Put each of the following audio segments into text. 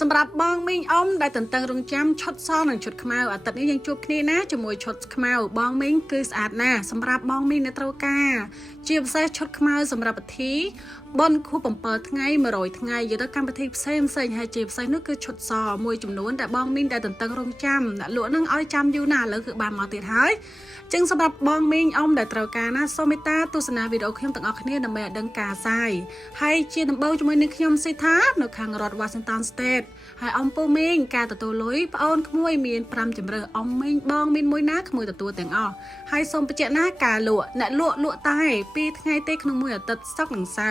สำหรับบองมิงอมได้ตันตังรงจำชดซ้อนหนึ่งชุดขมาวตัดนี้ยังจูบนี่นะจมวยชดขมาวบองมิงคือสะอาดนะสำหรับบองมิงในตรกาจีบใส่ชดขมาวสำหรับปฏิบนคู่ปมเปิดไงมาโรยไงอยู่ด้วยการปฏิเสธใส่ให้จีบใส่นึกคือชดซ้อมวยจุ่มนู้นแต่บองมิงได้ตันตังรงจำหลวงนั่งอ้อยจำอยู่น่ะแล้วคือบานมาติดท้ายจึงสำหรับบองมิงอมได้ตรกานะโซมิตาตุสนาวิดีโอเข้มต่างออกนี้ดำเนินดังกาไซให้เชียร์ดับเบิลจมวยนึกเข้มสิท้าในทางรัฐวอชิงตันสเตทให้อมปูมิงการตัวลุยปอนขโมยมีนปรำจำเริญอมมิงบองมินมวยนักขโมยตัวแต่งอ้อให้สมประเจหน้ากาลวเนลวตายปีไงเต้ขนมมวยตัดซักหนึ่งเสา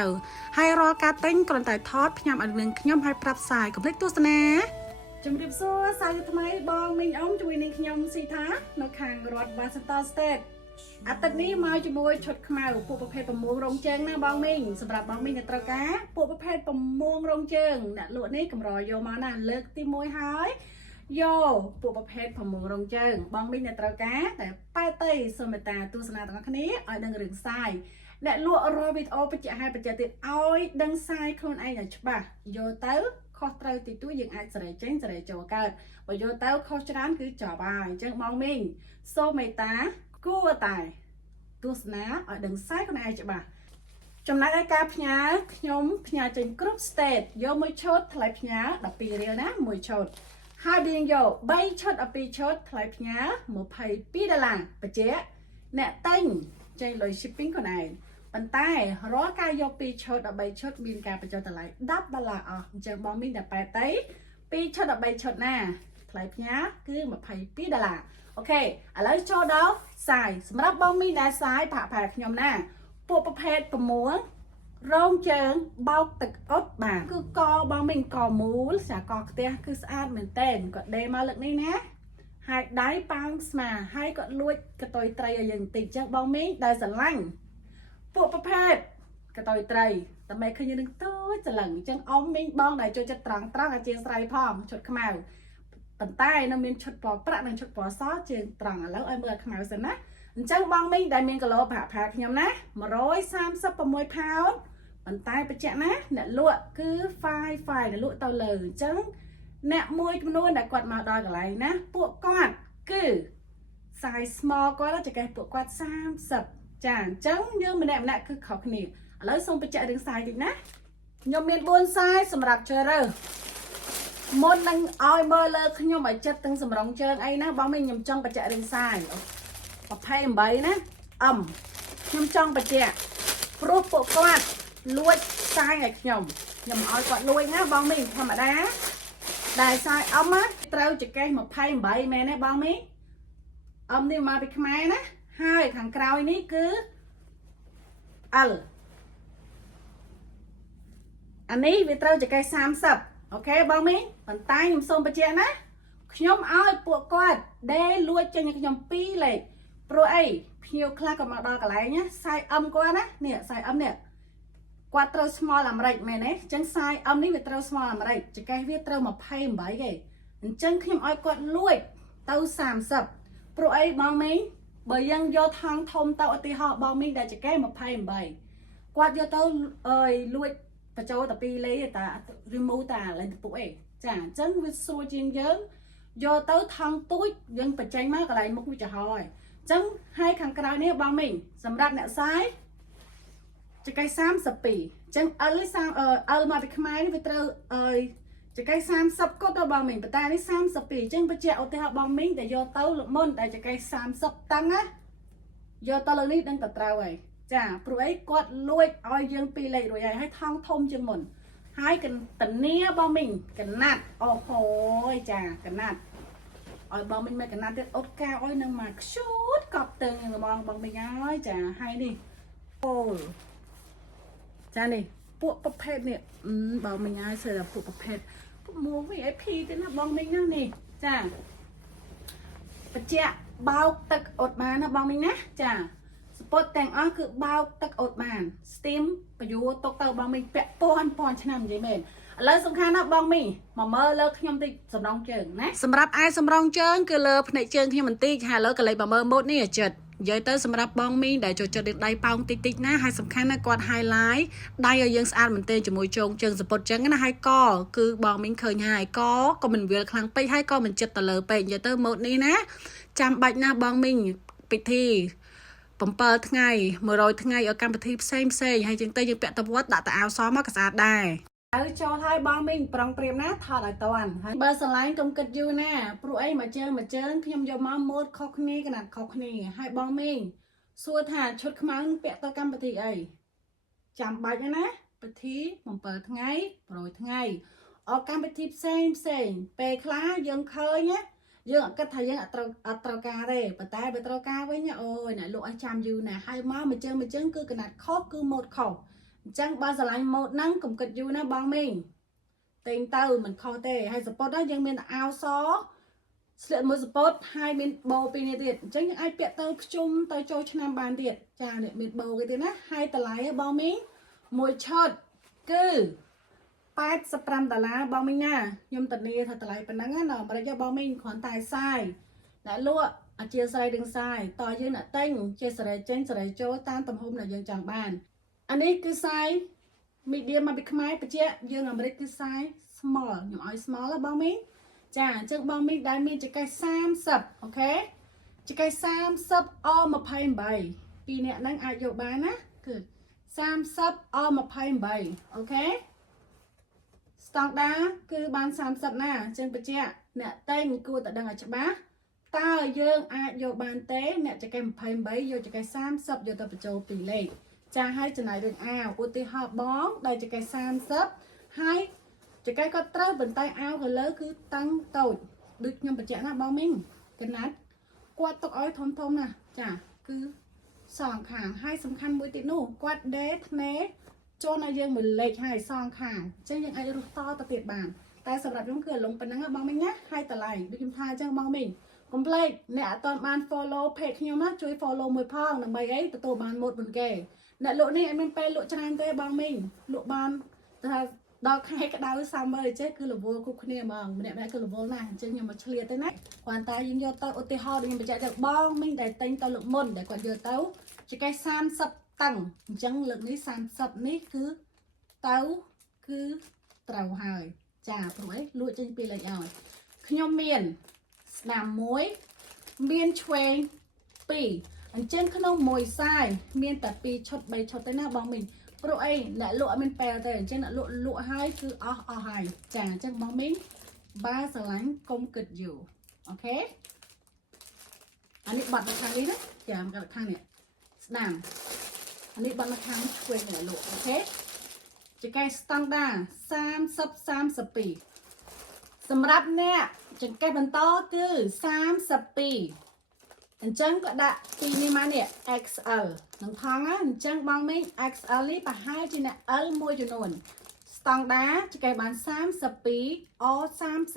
ให้รอการเต้นกรอนไต่ทอดพยายามอันหนึ่งขย่มให้ปรับสายกับเล็กตัวสนาจำเรียบซัวสายทำไมบองมิงอมจวยในขย่มสีท้าในทางรัฐวอชิงตันสเตทอัตนี้มาจมวยชดขมาวปูประเภทประมงรงเจิงนะบองมิงสำหรับบองมิงในตรกาปูประเภทประมงรงเจิงเนี่ยลวดนี้กำรอโยมาน่ะเลิกตีมวยหายโยปูประเภทประมงรงเจิงบองมิงในตรกาแต่ป้ายเตยสมัยตาตุสนาต่างคนี้อ้อยดังเรื่องทรายเนี่ยลวดรอวิดโอปัจจัยให้ปัจจัยติดอ้อยดังทรายคนไอ้เนี่ยใช่ปะโยเต้ข้อเตยติดตู้ยังไอ้เสด็จเจ้งเสด็จโจกันพอโยเต้ข้อชานคือจ่อบายจังบองมิงโซมัยตากู้ตายตัวสนาở đằng sai con ai chị bà trong này cái cáp nhá nhóm nhà trên group state do môi chốt thay nhá đặc biệt riêng ná môi chốt hai điên vô bay chốt ở pi chốt thay nhá một thầy pi đà làng bà chế nè tên trên lời shipping con này bàn tay rõ ca vô pi chốt ở bay chốt biên ca bà cho ta lại đáp bà là chẳng bom biên đập bài tới pi chốt ở bay chốt nè thay nhá cứ một thầy pi đà làngโอเคอะไรโชว์ดาวสายสำหรับบองมีได้สายผ่าผ่าขยมหน้าพวกประเภทประมัวร้องเจิงเบาตึกอดบางคือกอบองมิงกอมูลสากอกเตี้ยคือสะอาดเหมือนเต้นก็เดมาเลือกนี่นะให้ได้ปังสมาให้ก็ลุยกระต่อยไตรอย่างติดจากบองมิงได้สลังพวกประเภทกระต่อยไตรแต่ไม่เคยยังตัวจะหลังจังอมมิงบองได้จนจะตรังอาเจียนไตรพร้อมชดขมาวตันใต้น้ำมันชุดปอประนังชุดปอซอเจียงตรังแล้วไอ้เมื่อขมาวสินะจังบางมิงได้เมียนกะโลผ่าผ่าขยำนะมา130ประมวยพาวตันใต้ไปเจ้านะเนี่ยลวดคือไฟเนี่ยลวดเตาเลยจังเนี่ยมวยจำนวนได้กวาดมาดอยกับไรนะพวกกวาดคือไซส์ small ก็แล้วจะกลายพวกกวาด30จานจังเยอะมันเนี่ยคือเขาขนิบแล้วส่งไปเจ้าดึงไซส์อีกนะยมเมียนบนไซส์สำหรับเชอร์มดนั่งอ้อยเบอร์เลยขยมไอจัดตั้งสำรองเชิงไอ้นะบางไม่ยำจ้องประจักษ์เรื่องทรายประเภทใบนะยำจ้องประจักษ์รูปปกวาดลวดทรายไอ้ขยมยำอ้อยกวาดลวดนะบางไม่ธรรมดาได้ทรายอ่ะเราจะแก้มาเภทใบแม่นะบางไม่นี่มาเป็นขมายนะให้ทางกลางนี้คืออันนี้เราจะแก้30โอเคบางมิงปันตายยมส้มประเจนะขยมเอาปวดกอดได้ลวดจังขยมปีเลยโปรไอเพียวคลากับมาดอกอะไรเนี้ยใส่กว่านะเนี่ยใส่เนี่ยกว่าเตา small ลำไรแม่เนี่ยจังใส่นี่เป็นเตา small ลำไรจะแก้เวียเตามาเพิ่มใบไงจังขยมเอากอดลวดเตา30โปรไอบางมิงเบย์ยังโยทางทมเตาตีหอบบางมิงได้จะแก้มาเพิ่มใบกว่าโยเตาลวดประโจแต่ปีเลยแต่ริมูแต่อะไรตัวเองจ้ะจังวิสูจริงเยอะโยเต้าทางตุ้ยยังปัจจัยมากอะไรมุกวิจารณ์จังให้ขังกระดาษนี้บางมิงสำหรับเนี่ยซ้ายจะใกล้30 ปีจังมาเป็นขมายนี่ไปเตอจะใกล้30ก็ตัวบางมิงแต่นี่30 ปีจังปัจจัยเอาแต่บางมิงแต่โยเต้าหลุดมนแต่จะใกล้30ตั้งนะโยเต้าเรื่องนี้ตั้งแต่เต้าไว้จ้าปลุกกอดลวยอ้อยยังปีเลยรวยใหญ่ให้ท้องทมจังหมดให้กันตันเนี้ยบอมิงกันนัดโอ้โหจ้ากันนัดอ้อยบอมิงไม่กันนัดเด็ดอดก้าอ้อยนึงมาชุดกอบตึงอย่างมองบอมิงอ้อยจ้าให้ดิโอ้จ้านี่พวกประเภทเนี่ยบอมิงอ้อยเสือพวกประเภทพวกมูวี่ไอพีแต่นะบอมิงนั่นนี่จ้าปะเจ๊เบาตึกอดมานะบอมิงนะจ้าปดแต่งอ้อคือเบาตักอดมานสตีมประยุตกเตาบางมีแปะปอนชนะมันใจเมนแล้วสำคัญนะบางมีมาเมื่อเลิกขยมติสำรองเจิงนะสำหรับไอ้สำรองเจิงคือเลิกในเจิงที่มันตีค่ะเลิกกันเลยมาเมื่อหมดนี่จัด និយាយទៅសម្រាប់បងមីងដែលចូលចិត្តដៃប៉ោងតិចតិចណាហើយសំខាន់ណាគាត់ highlight ដៃឲ្យយើងស្អាតមែនទែនជាមួយជើងសពតចឹងណាហើយកគឺបងមីងឃើញហើយកក៏មិនវាលខ្លាំងពេកហើយក៏មិនចិត្តទៅលើពេកនិយាយទៅម៉ូដនេះណាចាំបាច់ណាបងមីងពិធី7 ថ្ងៃ100 ថ្ងៃឲ្យកម្មវិធីផ្សេងហើយជាងទៅយើងពាក់ទៅវត្តដាក់តាអាវសមកក៏ស្អាតដែរហើយចូលហើយបងមីងប្រងព្រាមណាថតឲ្យតាន់ហើយបើស្រឡាញ់កុំគិតយូរណាព្រោះអីមួយជើងខ្ញុំយកមកម៉ូដខុសគ្នាកណាត់ខុសគ្នាហើយបងមីងសួរថាឈុតខ្មៅពាក់ទៅកម្មវិធីអីចាំបាច់ណាពិធី7 ថ្ងៃ100 ថ្ងៃអកកម្មវិធីផ្សេងពេលខ្លះយើងឃើញណាយើងគិតថាយើងអត់ត្រូវការទេប៉ុន្តែបើត្រូវការវិញអូយអ្នកលក់ឲ្យចាំយូរណាស់ហើយមកមួយជើងគឺកណាត់ខុសគឺម៉ូដខុសអញ្ចឹងបើស្រឡាញ់ម៉ូដហ្នឹងកុំគិតយូរណាបងមីងតែងទៅមិនខុសទេហើយសពតហ្នឹងយើងមានអាវសស្លៀកមួយសពតហើយមានបោពីនេះទៀតអញ្ចឹងយើងអាចពាក់ទៅភ្ជុំទៅចូលឆ្នាំបានទៀតចានេះមានបោគេទៀតណាហើយតម្លៃបងមីងមួយឆុតគឺ$85បងមីងណាខ្ញុំធានាថាតម្លៃប៉ុណ្ណឹងណាអាមេរិកបងមីងគ្រាន់តែសាយអ្នកលក់អធិស្ឋាននឹងសាយតើយើងអ្នកទិញជាសេរីចេញសេរីចូលតាមទំហំដែលយើងចង់បានអានេះគឺសាយ medium មកពីខ្មែរបញ្ជាក់យើងអាមេរិកគឺសាយ small ខ្ញុំឲ្យ small បងមីងចាអញ្ចឹងបងមីងដែលមានចង្កេះ30អូខេចង្កេះ30 អ28ពីរអ្នកហ្នឹងអាចយកបានណាគឺ30 អ28អូខេស្តង់ដាគឺបាន30ណាអញ្ចឹងបញ្ជាក់អ្នកតែងគួរតែដឹងឲ្យច្បាស់តើយើងអាចយកបានទេអ្នកចង្កេះ28យកចង្កេះ30យកទៅបញ្ចូល2លេខចាហើយចំណាយរឿងអាវឧទាហរណ៍បងដែលចង្កេះ30ហើយចង្កេះក៏ត្រូវប៉ុន្តែអាវក៏លើគឺតាំងតូចដូចខ្ញុំបញ្ជាក់ណាបងមីងកណាត់គាត់ទុកឲ្យធំណាចាគឺសងខាងហើយសំខាន់មួយទៀតនោះគាត់ដេថ្នេចូលឲ្យយើងមួយលេខហើយសងខាងអញ្ចឹងយើងអាចរស់តទៅទៀតបានតែសម្រាប់ខ្ញុំគឺលងប៉ុណ្ណឹងបងមីងណាហើយតម្លៃដូចខ្ញុំថាអញ្ចឹងបងមីងកុំភ្លេចអ្នកអត់ទាន់បាន follow page ខ្ញុំណាជួយ follow មួយផងដើម្បីអីទទួលបានម៉ូដមុនគេអ្នកលក់នេះអត់មានពេលលក់ច្រើនទេបងមីងលក់បានថាដល់ខែក្តៅ summer ចេះគឺរវល់គ្រប់គ្នាហ្មងម្នាក់គឺរវល់ណាស់អញ្ចឹងខ្ញុំមកឆ្លៀតទៅណាគ្រាន់តែយើងយកទៅឧទាហរណ៍ខ្ញុំបញ្ជាក់ទៅបងមីងដែលតែងទៅលើកមុនដែលគាត់យកទៅចង្កេះ30តឹងអញ្ចឹងលើកនេះ30នេះគឺទៅគឺត្រូវហើយចាព្រោះអីលក់ចេញពីលេខឲ្យខ្ញុំមានស្ដាំមួយមានឆ្វេង2អញ្ចឹងក្នុងមួយសាយមានតែ2ឈុត3ឈុតទេណាបងមីងព្រោះអីអ្នកលក់អត់មានពេលទេអញ្ចឹងអ្នកលក់ហើយគឺអស់ហើយចាអញ្ចឹងបងមីងបើស្រឡាញ់កុំគិតយូរអូខេអានេះបាត់នៅខាងនេះណាចាមកខាងនេះស្ដាំអានេះបាត់នៅខាងឆ្វេងអ្នកលក់អូខេចង្កេះស្តង់ដា30 32សម្រាប់អ្នកចង្កេះបន្តគឺ32អញ្ចឹងក៏ដាក់ពីនេះមកនេះ XL នឹងថងណាអញ្ចឹងបងមីង XL នេះប្រហែលជាអ្នក L មួយចំនួនស្តង់ដាចង្កេះបាន32 or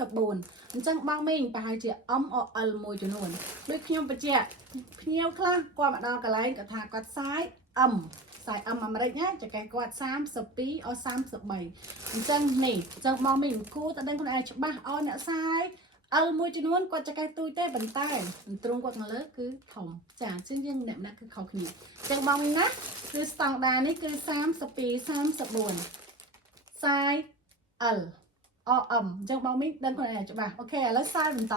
34អញ្ចឹងបងមីងប្រហែលជា M or L មួយចំនួនដូចខ្ញុំបញ្ជាក់ភ្ញៀវខ្លះគាត់មកដល់កន្លែងគាត់ថាគាត់សាយ M សាយ M អាមេរិកណាចង្កេះគាត់32 or 33អញ្ចឹងនេះអញ្ចឹងបងមីងគួរតែដឹងខ្លួនឯងច្បាស់ឲ្យអ្នកសាយអលមួយចំនួនគាត់ចង្កេះទូចទេប៉ុន្តែទ្រង់គាត់ខាងលើគឺធំចាអញ្ចឹងយើងម្នាក់គឺខុសគ្នាអញ្ចឹងបងមីងណាគឺស្តង់ដានេះគឺ32 34សាយ L or M អញ្ចឹងបងមីងដឹងខ្លួនឯងច្បាស់អូខេឥឡូវសាយបន្ត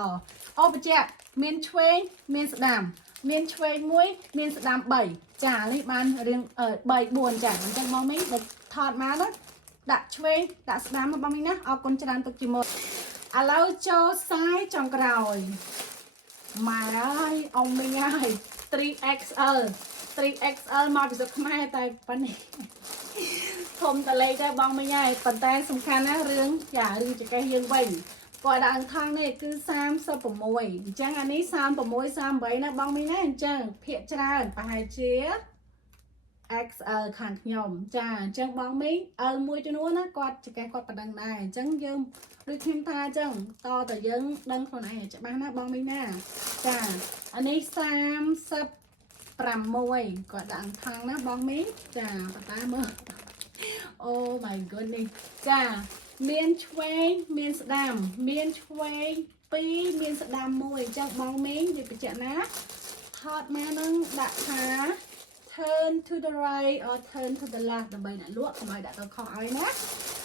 អូបញ្ជាក់មានឆ្វេងមានស្ដាំមានឆ្វេងមួយមានស្ដាំ3ចានេះបានរៀង3 4ចាអញ្ចឹងបងមីងបើថតមកណាដាក់ឆ្វេងដាក់ស្ដាំមកបងមីងណាអរគុណច្រើនទុកជាមុនឥឡូវចូលសាយចុងក្រោយម៉ែអើយអ៊ំមីងហើយ 3XL មកពីស្រុកខ្មែរតែប៉ុណ្នេះធំតលេខដែរបងមីងហើយប៉ុន្តែសំខាន់ណារឿងចារឿងចង្កេះយើងវិញគាត់ដាក់អង្គថងនេះគឺ36អញ្ចឹងអានេះ36 38ណាបងមីងណាអញ្ចឹងភាគច្រើនប្រហែលជា XL ខាងខ្ញុំចាអញ្ចឹងបងមីង L មួយចំនួនណាគាត់ចង្កេះគាត់ប៉ុណ្ណឹងដែរអញ្ចឹងយើងដូចខ្ញុំថាអញ្ចឹងតតែយើងដឹងខ្លួនឯងច្បាស់ណាបងមីងណាចាអានេះ36គាត់ដាក់អង្គថងណាបងមីងចាប៉ុន្តែមើលអូ my goodness ចាមានឆ្វេងមានស្ដាំមានឆ្វេង2មានស្ដាំ1អញ្ចឹងបងមីងនិយាយបញ្ជាក់ណា hot មកនឹងដាក់ថា turn to the right or turn to the left ដើម្បីអ្នកលក់កុំឲ្យដាក់ទៅខុសឲ្យណា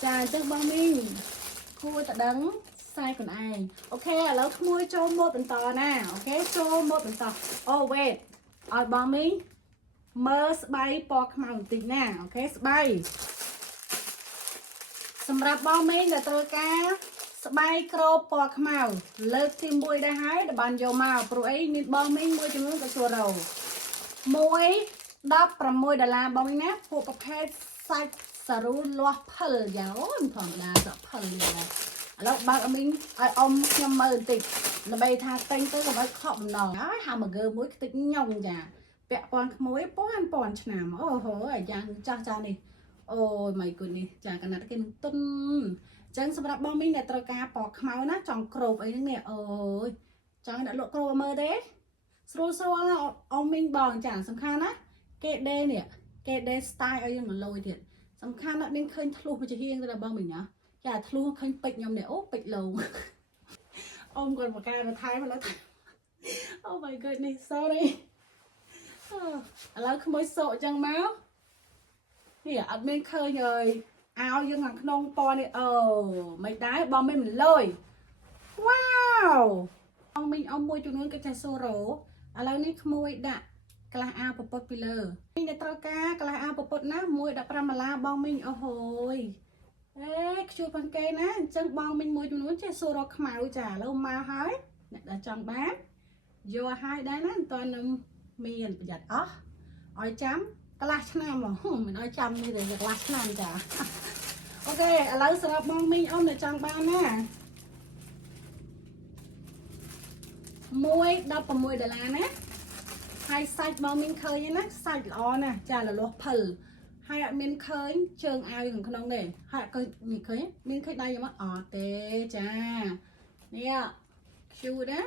ចាអញ្ចឹងបងមីងគួរតែដឹងខ្សែខ្លួនឯងអូខេឥឡូវក្មួយចូលម៉ូដបន្តណាអូខេចូលម៉ូដបន្តអូ wait ឲ្យបងមីងមើលស្បៃពណ៌ខ្មៅបន្តិចណាអូខេស្បៃសម្រាប់បងមីងដែលត្រូវការស្បែកក្របពណ៌ខ្មៅលើកទី1ដែរហើយដែលបានយកមកព្រោះអីមានបងមីងមួយចំនួនក៏សួររោ$16បងមីងណាពួកប្រភេទសាច់សារ៉ូលាស់ភិលយ៉ាងអូនធម្មតាសក់ភិលយ៉ាងឥឡូវបើកអមីងឲ្យអ៊ំខ្ញុំមើលបន្តិចដើម្បីថាតែងទៅកុំឲ្យខកបំណងហើយ hamburger មួយខ្ទេចញងចាពាក់ព័ន្ធក្មួយពាន់ឆ្នាំអូហូអាយ៉ាងចាស់ចាស់នេះអូយ my goodness ចាកណាត់គេនឹងទុនចឹងសម្រាប់បងមីងដែលត្រូវការពណ៌ខ្មៅណាចង់ក្របអីហ្នឹងនេះអូយចង់ដាក់លក់ក្របមើលទេស្រួលអ៊ំមីងបងចាសំខាន់ណាគេដេនេះគេដេ style ឲ្យយើងមកលយទៀតសំខាន់ណាស់មានឃើញធ្លុះមួយជាហៀងទៅដល់បងមីងណាចាធ្លុះឃើញពេជ្រខ្ញុំនេះអូពេជ្រលោអ៊ំគាត់មកកែទៅថៃមកលើអូ my goodness sorry ឥឡូវក្មួយសក់ចឹងមកនេះអត់មានឃើញហើយអាវយើងខាងក្នុងពណ៌នេះអូមិនដែរបងមិនលយវ៉ាវបងមីងអ៊ំមួយចំនួនគេចេះសូរ៉ូឥឡូវនេះក្មួយដាក់ក្លាស់អាវពពុតពីលើមីងដែលត្រូវការក្លាស់អាវពពុតណា$1.15បងមីងអូហូយខ្ជូតផងគេណាអញ្ចឹងបងមីងមួយចំនួនចេះសូរ៉ូខ្មៅចាឥឡូវមកហើយអ្នកដែលចង់បានយកឲ្យដែរណាមិនតន់នឹងមានប្រយ័ត្នអស់ឲ្យចាំកន្លះឆ្នាំមិនឲ្យចាំនេះទេកន្លះឆ្នាំចាអូខេឥឡូវសម្រាប់បងមីងអ៊ំដែលចង់បានណា$16ណាហើយសាច់បងមីងឃើញណាសាច់ល្អណាស់ចាលលាស់ភិលហើយអត់មានឃើញជើងអាវខាងក្នុងទេហើយអត់ឃើញមានឃើញដៃយ៉ាងម៉េចអត់ទេចានេះឃ្យូណា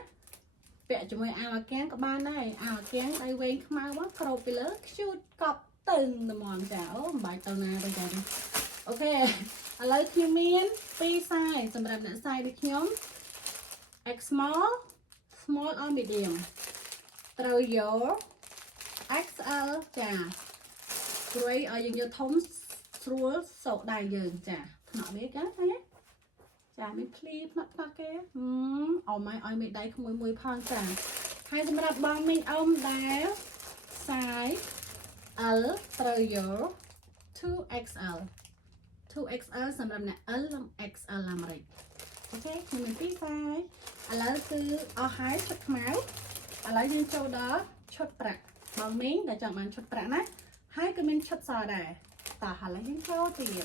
ពាក់ជាមួយអាវអាកាំងក៏បានដែរអាវអាកាំងដៃវែងខ្មៅមកក្របពីលើខ្ជូតកប់តឹងត្មងចាអូមិនបាច់ទៅណាទៅចាអូខេឥឡូវខ្ញុំមាន2ខ្សែសម្រាប់អ្នកខ្សែដូចខ្ញុំ X small or medium ត្រូវយក XL ចាព្រួយឲ្យយើងយកធំស្រួលសោកដៃយើងចាថ្នាក់វាចាឃើញទេចាមានភ្លីថ្នាក់គេអមឲ្យមេដៃក្មួយមួយផងចាហើយសម្រាប់បងមីងអ៊ំដែលខ្សែ L ត្រូវយក 2XL សម្រាប់អ្នក L និង XL អាមេរិកអូខេខ្ញុំមាន2ខ្សែឥឡូវគឺអស់ហើយឈុតខ្មៅឥឡូវយើងចូលដល់ឈុតប្រាក់បងមីងដែលចង់បានឈុតប្រាក់ណាហើយក៏មានឈុតសដែរតោះឥឡូវយើងចូលទៀត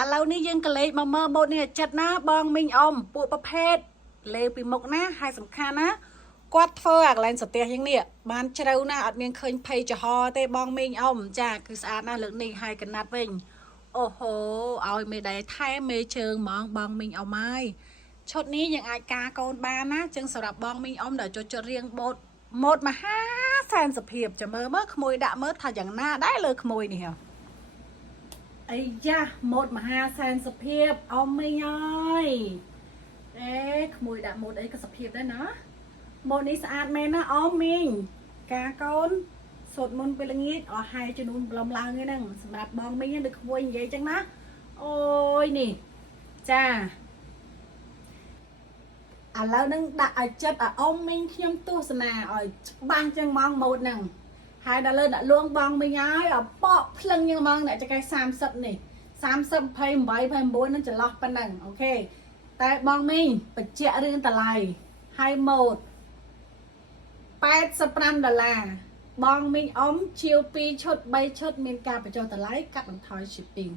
ឥឡូវនេះយើងក៏លេខមកមើលម៉ូដនេះចិត្តណាបងមីងអ៊ំពួកប្រភេទលេពីមុខណាហើយសំខាន់ណាគាត់ធ្វើអាកន្លែងសទេសយ៉ាងនេះបានជ្រៅណាអត់មានឃើញភ័យចំហទេបងមីងអ៊ំចាគឺស្អាតណាស់លើកនេះហើយកណាត់វិញអូហូឲ្យមេដៃថែមេជើងហ្មងបងមីងអ៊ំហើយឈុតនេះយើងអាចការកូនបានណាចឹងសម្រាប់បងមីងអ៊ំដែលចូលចិត្តរៀងម៉ូដមហាសែនសុភាពចាំមើលក្មួយដាក់មើលថាយ៉ាងណាដែរលើក្មួយនេះហ៎អីយ៉ាម៉ូដមហាសែនសុភាពអ៊ំមីងអើយក្មួយដាក់ម៉ូដអីក៏សុភាពដែរណាម៉ូដនេះស្អាតមែនណាអ៊ំមីងការកូនសូត្រមុនពេលល្ងាចអស់ហើយជំនួនប្លុំឡើងហ្នឹងសម្រាប់បងមីងដូចក្មួយនិយាយចឹងណាអូយនេះចាឥឡូវនឹងដាក់ឲ្យចិត្តឲ្យអ៊ំមីងខ្ញុំទស្សនាឲ្យច្បាស់ចឹងហ្មងម៉ូដហ្នឹងហើយដល់លើដាក់លួងបងមីងហើយឲ្យប៉កភ្លឹងចឹងហ្មងអ្នកចកេះ30នេះ30 28 29នឹងចន្លោះប៉ុណ្ណឹងអូខេតែបងមីងបញ្ជាក់រឿងតម្លៃហើយម៉ូដ$85បងមីងអ៊ំជាវ2ឈុត3ឈុតមានការបញ្ចុះតម្លៃកាត់បន្ថយ shipping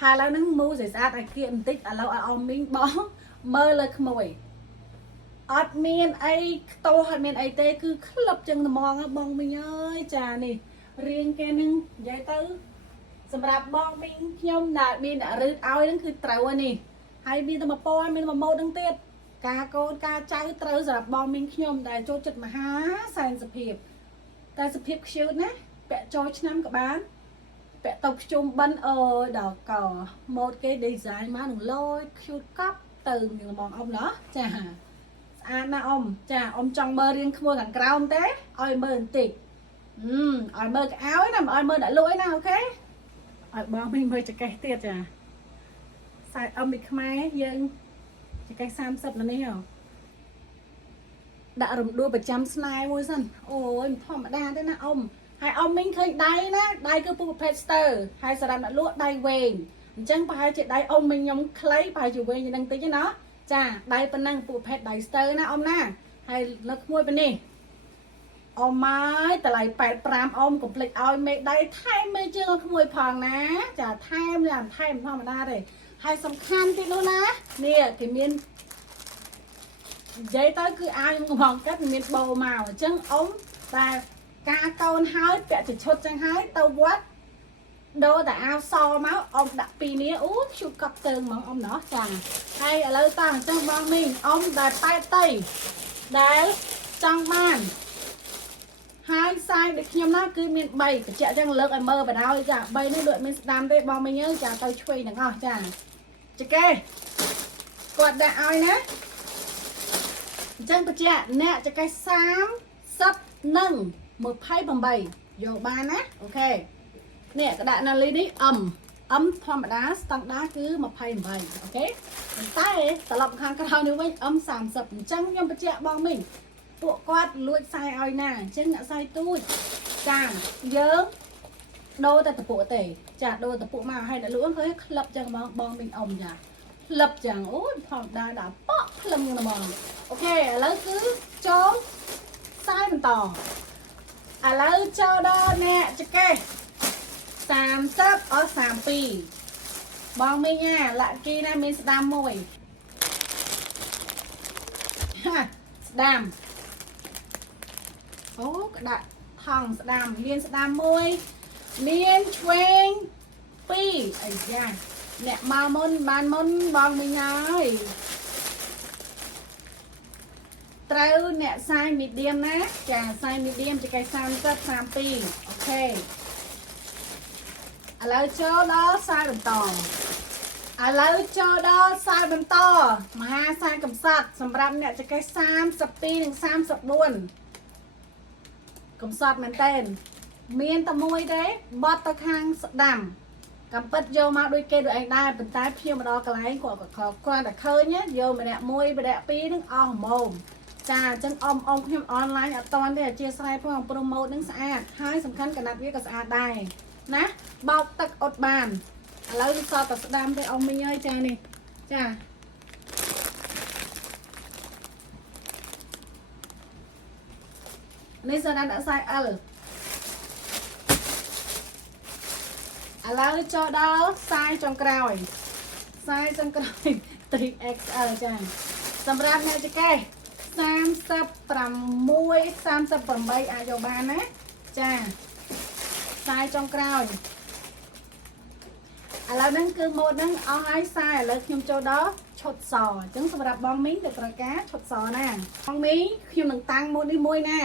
ហើយឥឡូវហ្នឹងមូស្អាតឲ្យគៀកបន្តិចឥឡូវឲ្យអ៊ំមីងបងមើលលើក្មួយអត់មានអីខ្ទោះអត់មានអីទេគឺក្លឹបចឹងត្មងបងមីងអើយចានេះរៀងគេនឹងនិយាយទៅសម្រាប់បងមីងខ្ញុំដែលមានរឹតឲ្យហ្នឹងគឺត្រូវហើយនេះហើយមានតែមួយពណ៌មានមួយម៉ូដហ្នឹងទៀតការកូនការចៅត្រូវសម្រាប់បងមីងខ្ញុំដែលចូលចិត្តមហាសែនសុភាពតែសុភាពខ្ជិលណាពាក់ចូលឆ្នាំក៏បានពាក់ទៅភ្ជុំបិណ្ឌអូយដល់កម៉ូដគេ design មកនឹងលយ cute កប់ទៅនឹងបងអ៊ំណោះចាស្ អាតណាអ៊ំចាអ៊ំចង់មើលរៀងក្មួយខាងក្រោមទេឲ្យមើលបន្តិចឲ្យមើលកៅអោយណាមិនឲ្យមើលដាក់លក់ឯណាអូខេឲ្យបងមីងមើលចកេះទៀតចាខ្សែអ៊ំពីខ្មែរយើងចកេះ30នៅនេះហ៎ដាក់រំដួលប្រចាំស្នែមួយសិនអូយមិនធម្មតាទេណាអ៊ំហើយអ៊ំមីងឃើញដៃណាដៃគឺពូប្រភេទស្ទើហើយសម្រាប់អ្នកលក់ដៃវែងអញ្ចឹងប្រហែលជាដៃអ៊ំមីងខ្ញុំខ្លីប្រហែលជាវែងជាងនឹងតិចណាចាដៃប៉ុណ្ណឹងពូប្រភេទដៃស្ទើណាអ៊ំណាហើយលើកមួយពេលនេះអ៊ំម៉ាយតម្លៃ85អ៊ំកុំភ្លេចឲ្យមេដៃថែមមេជើងឲ្យក្មួយផងណាចាថែមយ៉ាងថែមធម្មតាទេហើយសំខាន់ទៀតនោះណានេះគេមាននិយាយទៅគឺអាវខ្ញុំកំងកាត់មានបោមកអញ្ចឹងអ៊ំតែការកូនហើយពាក់ជាឈុតចឹងហើយទៅវត្តដូរតែអាវសមកអ៊ំដាក់ពីនេះអូឈូកប់ទើងហ្មងអ៊ំណោះចាហើយឥឡូវតោះអញ្ចឹងបងមីងអ៊ំដែលប៉ែតតៃដែលចង់បានហើយខ្សែដូចខ្ញុំណាគឺមាន3បញ្ជាក់ចឹងលើកឲ្យមើលបណ្ដោយចា3នេះដូចមានស្ដាំទេបងមីងអើយចាទៅឆ្វេងទាំងអស់ចាចកេគាត់ដាក់ឲ្យណាអញ្ចឹងបញ្ជាក់អ្នកចកេះ30និង28យកបានណាអូខេនេះក៏ដាក់នៅលីនេះអឹមធម្មតាស្តង់ដាគឺ28អូខេប៉ុន្តែត្រឡប់ខាងក្រោយនេះវិញអឹម30អញ្ចឹងខ្ញុំបញ្ជាក់បងមីងពួកគាត់លួចខ្សែឲ្យណាអញ្ចឹងអ្នកខ្សែទូចចាយើងដូរតែតពុកទេចាដូរតពុកមកឲ្យអ្នកលក់ឃើញក្លឹបចឹងបងមីងអ៊ំចាក្លឹបចឹងអូយធម្មតាដាក់ប៉ក់ភ្លឹមហ្មងអូខេឥឡូវគឺចូលខ្សែបន្តឥឡូវចូលដល់អ្នកចកេះ30អស់32បងមីងអាលាក់គីណាមានស្ដាំមួយស្ដាំអូក៏ដាក់ថងស្ដាំមានស្ដាំមួយមានឆ្វេង2អាយ៉ាអ្នកមកមុនបានមុនបងមីងហើយត្រូវអ្នកសាយមីឌៀមណាចាសាយមីឌៀមចកេះ30 32អូខេឥឡូវចូលដល់សាយបន្តឥឡូវចូលដល់សាយបន្តមហាសាយកំសត់សម្រាប់អ្នកចកេះ32និង34កំសត់មែនតើមានតែមួយទេបត់ទៅខាងស្ដាំកំពិតយកមកដូចគេដូចឯងដែរប៉ុន្តែភ្ញៀវមកដល់កន្លែងគាត់គ្រាន់តែឃើញយកម្នាក់មួយម្នាក់ពីរនឹងអស់ហ្មងចាអញ្ចឹងអ៊ំខ្ញុំអនឡាញអត់តាន់ទេអធិស្ឋានផងប្រូម៉ូតនឹងស្អាតហើយសំខាន់កណាត់វាក៏ស្អាតដែរណាបោកទឹកអត់បានឥឡូវនេះសតតែស្ដាំទេអ៊ំមីងអើយចានេះចានេះសដាក់ខ្សែ L ឥឡូវចូលដល់ខ្សែចុងក្រោយខ្សែចុងក្រោយ 3XL ចាសម្រាប់អ្នកចកេះ36 38អាចយកបានណាចាខ្សែចុងក្រោយឥឡូវហ្នឹងគឺម៉ូតហ្នឹងអស់ហើយខ្សែឥឡូវខ្ញុំចូលដល់ឈុតសអញ្ចឹងសម្រាប់បងមីងដែលត្រូវការឈុតសណាបងមីងខ្ញុំនឹងតាំងម៉ូតនេះមួយណា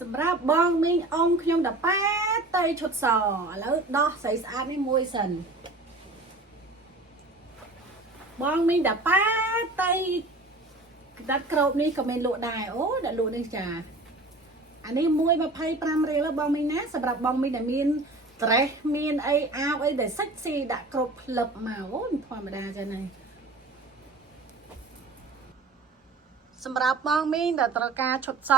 សម្រាប់បងមីងអ៊ំខ្ញុំដល់ប៉ែតៃឈុតសឥឡូវដោះស្រីស្អាតនេះមួយសិនបងមីងដល់ប៉ែតៃក្តាត់ក្របនេះក៏មានលក់ដែរអូដាក់លក់នេះចាអានេះ1 25រៀលបងមីងណាសម្រាប់បងមីងដែលមានត្រេសមានអីអាវអីដែលសាច់ស៊ីដាក់ក្របផ្លឹបមកអូធម្មតាចាណាសម្រាប់បងមីងដែលត្រូវការឈុតស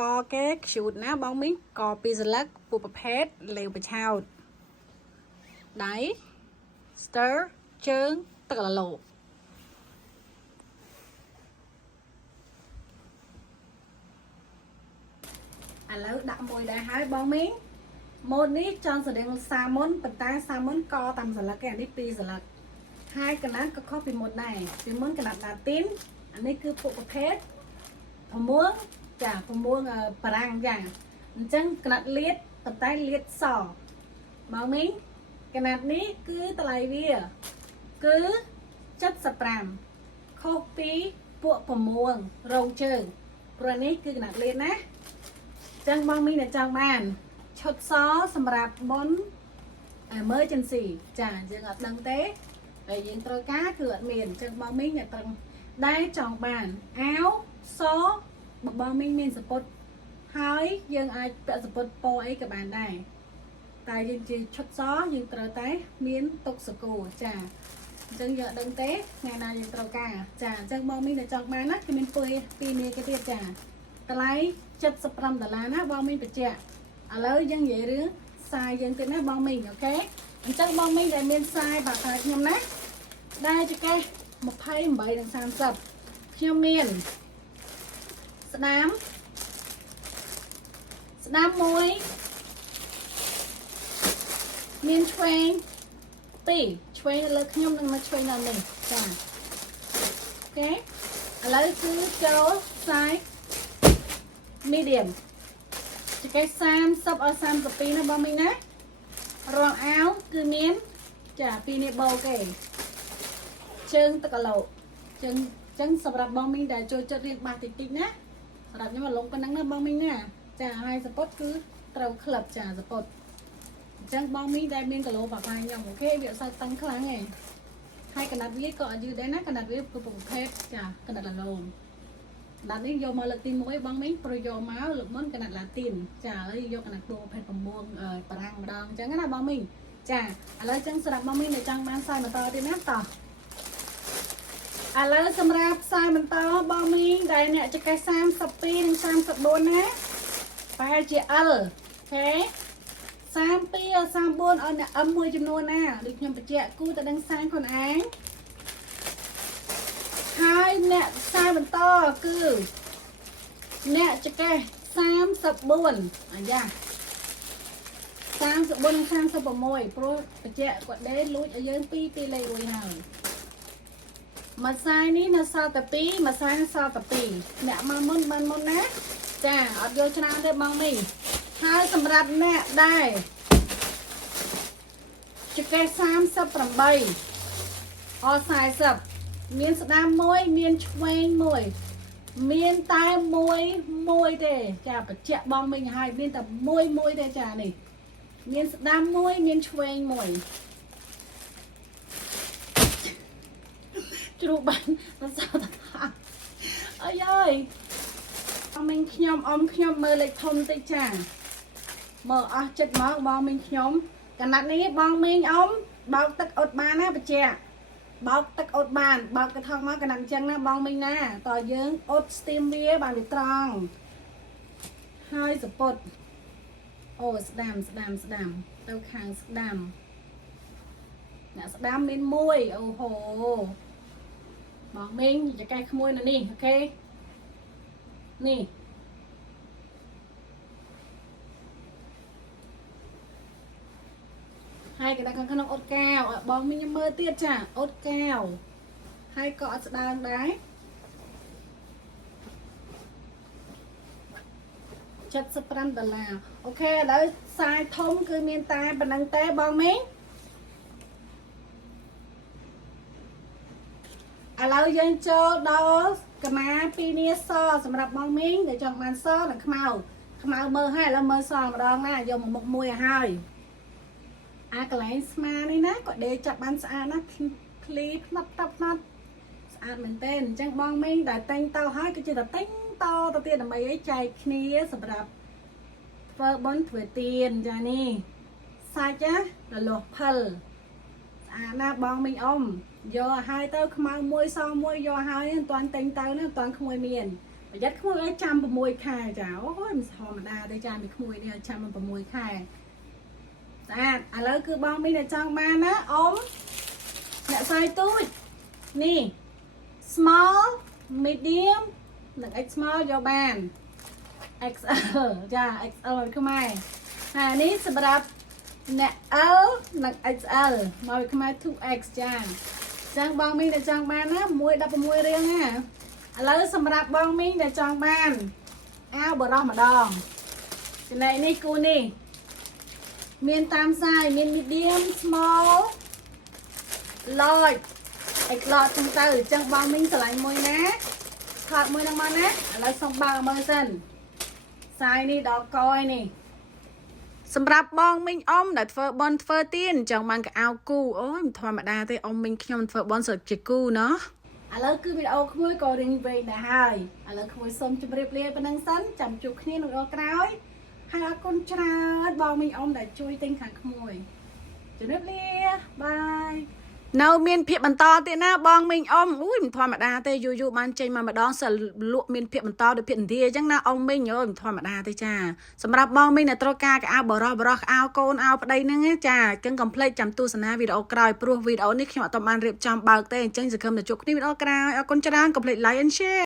កគេខ្ជូតណាបងមីងកពីស្លឹកពូប្រភេទលេវបឆោតដៃ stir ជើងទឹកឡឡូឥឡូវដាក់មួយដែរហើយបងមីងម៉ូតនេះចង់ស្តៀងសាមុនប៉ុន្តែសាមុនកតាមស្លឹកឯនេះ2ស្លឹកហើយកណាត់ក៏ខុសពីមុនដែរពីមុនកណាត់ដាទីនអានេះគឺពួកប្រភេទ6ចា6បារាំងចាអញ្ចឹងកណាត់លាតប៉ុន្តែលាតសបងមីងកណាត់នេះគឺតម្លៃវាគឺ75ខុសពីពួក6រងជើងព្រោះនេះគឺកណាត់លាតណាអញ្ចឹងបងមីងដែលចង់បានឈ ឈុតសសម្រាប់បុណ្យ emergency ចាយើងអត់ដឹងទេហើយយើងត្រូវការគឺអត់មានអញ្ចឹងបងមីងអ្នកត្រឹមដែរចង់បានអាវសបងមីងមានសពុតហើយយើងអាចពាក់សពុតពណ៌អីក៏បានដែរតែយើងជាឈុតសយើងត្រូវតែមានទុកសកូចាអញ្ចឹងយើងអត់ដឹងទេថ្ងៃណាយើងត្រូវការចាអញ្ចឹងបងមីងដែលចង់បានណាគឺមានពីនេះគេទៀតចាតម្លៃ$75ណាបងមីងបញ្ជាក់ឥឡូវយើងនិយាយរឿងខ្សែយើងទៀតណាបងមីងអូខេអញ្ចឹងបងមីងដែលមានខ្សែបាក់ខ្សែខ្ញុំណាដែលចកេះ28និង30ខ្ញុំមានស្ដាមមួយមានឆ្វេង2ឆ្វេងលើខ្ញុំនិងនៅឆ្វេងនៅនេះចាអូខេឥឡូវគឺចូលខ្សែ medium ចកេះ30ឲ្យ32ណាបងមីងណារាល់អាវគឺមានចាពីនេះបោគេជើងទឹកគីឡូជើងចឹងសម្រាប់បងមីងដែលចូលចិត្តរៀនបាសតិចតិចណាសម្រាប់ខ្ញុំមកលងប៉ុណ្ណឹងណាបងមីងណាចាហើយសពុតគឺត្រូវក្លឹបចាសពុតអញ្ចឹងបងមីងដែលមានគីឡូប្រហែលខ្ញុំអូខេវាអត់សូវតឹងខ្លាំងទេហើយកណាត់វាក៏អត់យឺតដែរណាកណាត់វាគឺប្រភេទចាកណាត់ឡាឡូមកណាត់នេះយកមកលើកទី1បងមីងប្រយកមកលើកមុនកណាត់ឡាទីនចាហើយយកកណាត់ប្រភេទ9បារាំងម្ដងអញ្ចឹងណាបងមីងចាឥឡូវចឹងសម្រាប់បងមីងដែលចង់បានខ្សែបន្តទៀតណាតោះឥឡូវសម្រាប់ខ្សែបន្តបងមីងដែលអ្នកចកេះ32និង34ណាប្រហែលជា L អូខេ32 34ឲ្យអ្នក M មួយចំនួនណាដូចខ្ញុំបញ្ជាក់គូតែដឹងសាញខ្លួនឯងហើយអ្នកខ្សែបន្តគឺអ្នកចកេះ34អាយ៉ា34និង36ព្រោះបញ្ជាក់គាត់ដេលួចឲ្យយើងពីលេខរួចហើយមួយខ្សែនេះនៅសល់តែ2មួយខ្សែនៅសល់តែ2អ្នកមកមុនបានមុនណាចាអត់យកច្រើនទេបងមីងហើយសម្រាប់អ្នកដែរចកេះ38អ40មានស្ដាំមួយមានឆ្វេងមួយមានតែមួយទេចាបញ្ជាក់បងមីងឲ្យមានតែមួយទេចានេះមានស្ដាំមួយមានឆ្វេងមួយជ្រូកបានទៅសោតថាអើយអើយបងមីងខ្ញុំអ៊ំខ្ញុំមើលលេខធំតិចចាមើលអស់ចិត្តមកបងមីងខ្ញុំកណាត់នេះបងមីងអ៊ំបោកទឹកអត់បានណាបញ្ជាក់បោកទឹកអត់បានបោកកថងមកកណាត់អញ្ចឹងណាបងមីងណាតើយើងអត់ស្ទីមវាបានវាត្រង់ហើយសពុតអូស្ដាំទៅខាងស្ដាំអ្នកស្ដាំមានមួយអូហូបងមីងចកេះក្មួយនៅនេះអូខេនេះហើយកណ្ដាលខាងក្នុងអត់កាវបងមីងមើលទៀតចាអត់កាវហើយក៏អត់ស្ដើងដែរ$75អូខេឥឡូវខ្សែធំគឺមានតែប៉ុណ្្នឹងទេបងមីងឥឡូវយើងចូលដល់កម៉ាពីនេះសសម្រាប់បងមីងដែលចង់បានសនិងខ្មៅមើលហើយឥឡូវមើលសម្ដងណាយកមកមុខមួយឲ្យហើយកន្លែងស្មានេះណាក៏ដេកចាប់បានស្អាតណាឃ្លីផ្នត់ស្អាតមែនទែនអញ្ចឹងបងមីងដែលតែងតោហើយគឺជាតែតែងតទៅទៀតដើម្បីឲ្យចែកគ្នាសម្រាប់ធ្វើបុណ្យធ្វើទានចានេះសាច់ណារលាស់ភិលស្អាតណាបងមីងអ៊ំយកឲ្យហើយទៅខ្មៅមួយសមួយយកឲ្យហើយមិនទាន់តែងទៅណាមិនទាន់ក្មួយមានប្រយ័ត្នក្មួយឲ្យចាំ6ខែចាអូយមិនធម្មតាទេចាមីក្មួយនេះឲ្យចាំ6ខែស្អាតឥឡូវគឺបងមីងដែលចង់បានណាអ៊ំអ្នកខ្សែទូចនេះ small medium និង X small យកបាន XL ចា XL ខ្មែរហើយនេះសម្រាប់អ្នក L និង XL មកពីខ្មែរ 2X ចាចឹងបងមីងដែលចង់បានណា116រៀងណាឥឡូវសម្រាប់បងមីងដែលចង់បានអាវបរោះម្ដងចំណែកនេះគូនេះមានតាមសាយមាន medium small large x large ចឹងទៅអញ្ចឹងបងមីងឆ្លាញ់មួយណាថតមួយនឹងមកណាឥឡូវសុំបើកមើលសិនសាយនេះដល់កយនេះ សម្រាប់បងមីងអ៊ំដែលធ្វើបន់ធ្វើទៀនចឹងបានកៅអៅគូអូយមិនធម្មតាទេអ៊ំមីងខ្ញុំធ្វើបន់ស្រុកជាគូណោះឥឡូវគឺវីដេអូក្មួយក៏រៀងវែងដែរហើយឥឡូវក្មួយសូមជម្រាបលាប៉ុណ្្នឹងសិនចាំជួបគ្នានៅវីដេអូក្រោយហើយអរគុណច្រើនបងមីងអ៊ំដែលជួយទិញខាងក្មួយជម្រាបលាបាយនៅមានភាពបន្តទៀតណាបងមីងអ៊ំអូយមិនធម្មតាទេយូរបានចេញមកម្ដងសិលលក់មានភាពបន្តដូចភាពឥណ្ឌាអញ្ចឹងណាអ៊ំមីងអូយមិនធម្មតាទេចាសម្រាប់បងមីងដែលត្រូវការកៅអៅបរោះកៅអៅកូនអៅប្តីហ្នឹងចាគឹងកុំភ្លេចចាំទស្សនាវីដេអូក្រោយព្រោះវីដេអូនេះខ្ញុំអត់ទាន់បានរៀបចំបើកទេអញ្ចឹងសង្ឃឹមតែជួបគ្នាវីដេអូក្រោយអរគុណច្រើនកុំភ្លេច like and share